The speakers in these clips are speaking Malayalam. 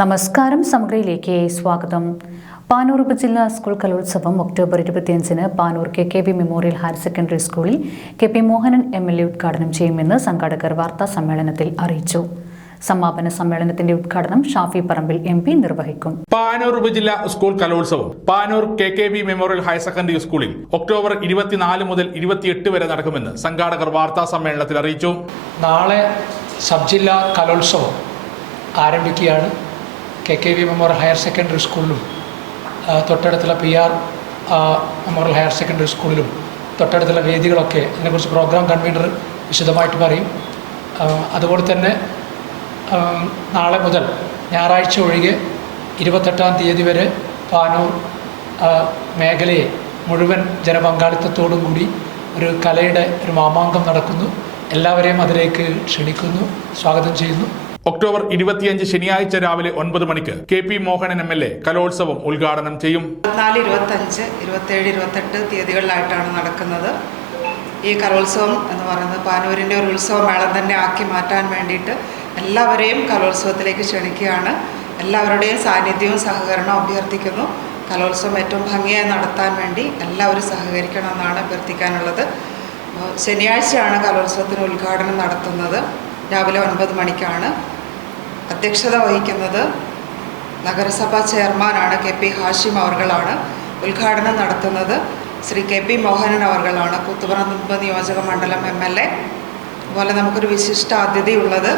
നമസ്കാരം സമഗ്രയിലേക്ക് സ്വാഗതം. പാനൂർ ഉപജില്ലാ സ്കൂൾ കലോത്സവം ഒക്ടോബർ ഇരുപത്തിയഞ്ചിന് Panoor K K V memorial higher secondary സ്കൂളിൽ K P Mohanan M L A ഉദ്ഘാടനം ചെയ്യുമെന്ന് സംഘാടകർ വാർത്താ സമ്മേളനത്തിൽ അറിയിച്ചു. സമാപന സമ്മേളനത്തിന്റെ ഉദ്ഘാടനം ഷാഫി പറമ്പിൽ എം പി നിർവഹിക്കും. പാനൂർ ഉപജില്ല സ്കൂൾ കലോത്സവം Panoor K K V memorial higher secondary സ്കൂളിൽ ഒക്ടോബർ ഇരുപത്തിനാല് മുതൽ ഇരുപത്തിയെട്ട് വരെ നടക്കുമെന്ന് സംഘാടകർ വാർത്താ സമ്മേളനത്തിൽ അറിയിച്ചു. നാളെ സബ് ജില്ലാ കലോത്സവം ആരംഭിക്കുകയാണ്. K K V memorial higher secondary സ്കൂളിലും തൊട്ടടുത്തുള്ള P R memorial higher secondary സ്കൂളിലും തൊട്ടടുത്തുള്ള വേദികളൊക്കെ അതിനെക്കുറിച്ച് പ്രോഗ്രാം കൺവീനർ വിശദമായിട്ട് പറയും. അതുപോലെ തന്നെ നാളെ മുതൽ ഞായറാഴ്ച ഒഴികെ ഇരുപത്തെട്ടാം തീയതി വരെ പാനൂർ മേഖലയെ മുഴുവൻ ജനപങ്കാളിത്തത്തോടും കൂടി ഒരു കലയുടെ ഒരു മാമാങ്കം നടക്കുന്നു. എല്ലാവരെയും അതിലേക്ക് ക്ഷണിക്കുന്നു സ്വാഗതം ചെയ്യുന്നു. ഒക്ടോബർ ഇരുപത്തിയഞ്ച് ശനിയാഴ്ച രാവിലെ ഒൻപത് മണിക്ക് K P Mohanan M L A കലോത്സവം ഉദ്ഘാടനം ചെയ്യും. ഇരുപത്തിനാല് ഇരുപത്തഞ്ച് ഇരുപത്തേഴ് ഇരുപത്തെട്ട് തീയതികളിലായിട്ടാണ് നടക്കുന്നത്. ഈ കലോത്സവം എന്ന് പറയുന്നത് പാനൂരിന്റെ ഒരു ഉത്സവ മേളം തന്നെ ആക്കി മാറ്റാൻ വേണ്ടിയിട്ട് എല്ലാവരെയും കലോത്സവത്തിലേക്ക് ക്ഷണിക്കുകയാണ്. എല്ലാവരുടെയും സാന്നിധ്യവും സഹകരണവും അഭ്യർത്ഥിക്കുന്നു. കലോത്സവം ഏറ്റവും ഭംഗിയായി നടത്താൻ വേണ്ടി എല്ലാവരും സഹകരിക്കണമെന്നാണ് അഭ്യർത്ഥിക്കാനുള്ളത്. ശനിയാഴ്ചയാണ് കലോത്സവത്തിന് ഉദ്ഘാടനം നടത്തുന്നത്. രാവിലെ ഒൻപത് മണിക്കാണ്. അധ്യക്ഷത വഹിക്കുന്നത് നഗരസഭാ ചെയർമാനാണ് കെ പി ഹാഷിം അവർകളാണ്. ഉദ്ഘാടനം നടത്തുന്നത് ശ്രീ കെ പി മോഹനൻ അവർകളാണ്. കൂത്തുപറമ്പ് നിയോജക മണ്ഡലം എം എൽ എ. അതുപോലെ നമുക്കൊരു വിശിഷ്ട അതിഥി ഉള്ളത്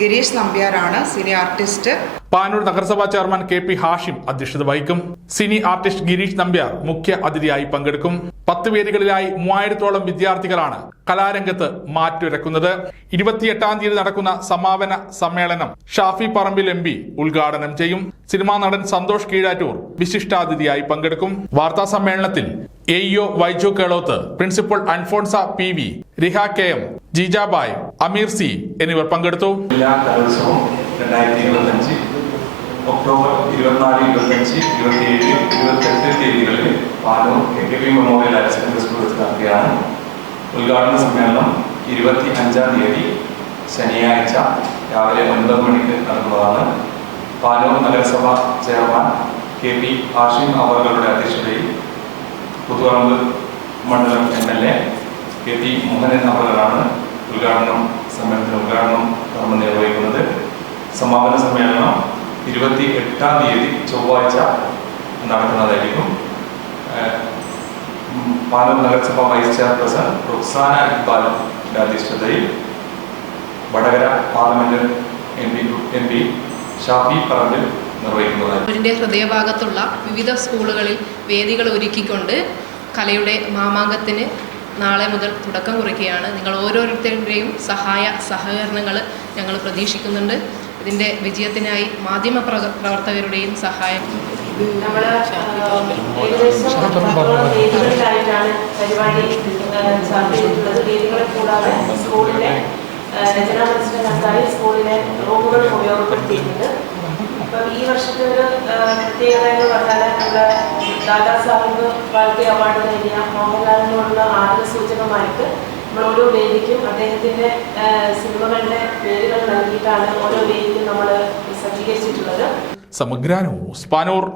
ഗിരീഷ് നമ്പ്യാരാണ് സിനി ആർട്ടിസ്റ്റ്. പാനൂർ നഗരസഭാ ചെയർമാൻ കെ പി ഹാഷിം അധ്യക്ഷത വഹിക്കും. സിനി ആർട്ടിസ്റ്റ് ഗിരീഷ് നമ്പ്യാർ മുഖ്യ അതിഥിയായി പങ്കെടുക്കും. പത്ത് വേദികളിലായി മൂവായിരത്തോളം വിദ്യാർത്ഥികളാണ് കലാരംഗത്ത് മാറ്റുരക്കുന്നത്. ഇരുപത്തിയെട്ടാം തീയതി നടക്കുന്ന സമാപന സമ്മേളനം ഷാഫി പറമ്പിൽ എം പി ഉദ്ഘാടനം ചെയ്യും. സിനിമാ നടൻ സന്തോഷ് കീഴാറ്റൂർ വിശിഷ്ടാതിഥിയായി പങ്കെടുക്കും. വാർത്താ സമ്മേളനത്തിൽ A Vaiju Keloth principal Alphonsa P V Riha K M Jijabai Ameer C എന്നിവർ പങ്കെടുത്തു. ഇരുപത്തഞ്ച് ഒക്ടോബർ ഇരുപത്തിനാല് ഇരുപത്തഞ്ച് ഇരുപത്തിയേഴ് ഇരുപത്തെട്ട് തീയതികളിൽ Panoor A K V memorial higher secondary school വെച്ച് ഉദ്ഘാടന സമ്മേളനം ഇരുപത്തി അഞ്ചാം തീയതി ശനിയാഴ്ച രാവിലെ ഒൻപത് മണിക്ക് നടക്കുന്നതാണ്. പാനൂർ നഗരസഭ ചെയർമാൻ കെ പി ആഷിം അവറുകളുടെ അധ്യക്ഷതയിൽ പുതുവറമ്പ് മണ്ഡലം M L A K P ഉദ്ഘാടനം സമ്മേളനത്തിന് ഉദ്ഘാടനം കർമ്മം നിർവഹിക്കുന്നത് സമാപന സമ്മേളനം ഇരുപത്തി എട്ടാം തീയതി ചൊവ്വാഴ്ച നടക്കുന്നതായിരിക്കും. പാലം നഗരസഭ വൈസ് ചെയർപേഴ്സൺ റുക്സാന ഇക്ബാലിന്റെ അധ്യക്ഷതയിൽ Vadakara parliament M P M P Shafi Parambil നിർവഹിക്കുന്നതായിരിക്കും. ഹൃദയഭാഗത്തുള്ള വിവിധ സ്കൂളുകളിൽ വേദികൾ ഒരുക്കിക്കൊണ്ട് കലയുടെ മാമാങ്കത്തിന് നാളെ മുതൽ തുടക്കം കുറിക്കുകയാണ്. നിങ്ങൾ ഓരോരുത്തരുടെയും സഹായ സഹകരണങ്ങൾ ഞങ്ങൾ പ്രതീക്ഷിക്കുന്നുണ്ട്. ഇതിന്റെ വിജയത്തിനായി മാധ്യമ പ്രവർത്തകരുടെയും സഹായം. നമ്മൾ ഏകദേശം പരിപാടി കൂടാതെ സ്കൂളിലെ ആ, രചനാ മത്സരങ്ങൾക്കായി സ്കൂളിലെ റൂമുകൾ ഉപയോഗപ്പെടുത്തിയിട്ടുണ്ട്. അപ്പം ഈ വർഷത്തെ ഒരു പ്രത്യേകത എന്ന് പറഞ്ഞാൽ നമ്മുടെ ദാദാ സാഹിബ് ഫാൽക്കെ അവാർഡ് നേടിയ മോഹൻലാലിനോടുള്ള ആദര സൂചകമായിട്ട് നമ്മൾ ഓരോ വേദിക്കും അദ്ദേഹത്തിന്റെ സിനിമകളുടെ പേരുകൾ നൽകിയിട്ടാണ് ഓരോ വേദിക്കും നമ്മൾ സജ്ജീകരിച്ചിട്ടുള്ളത്. സമഗ്ര ന്യൂസ് പാനൂർ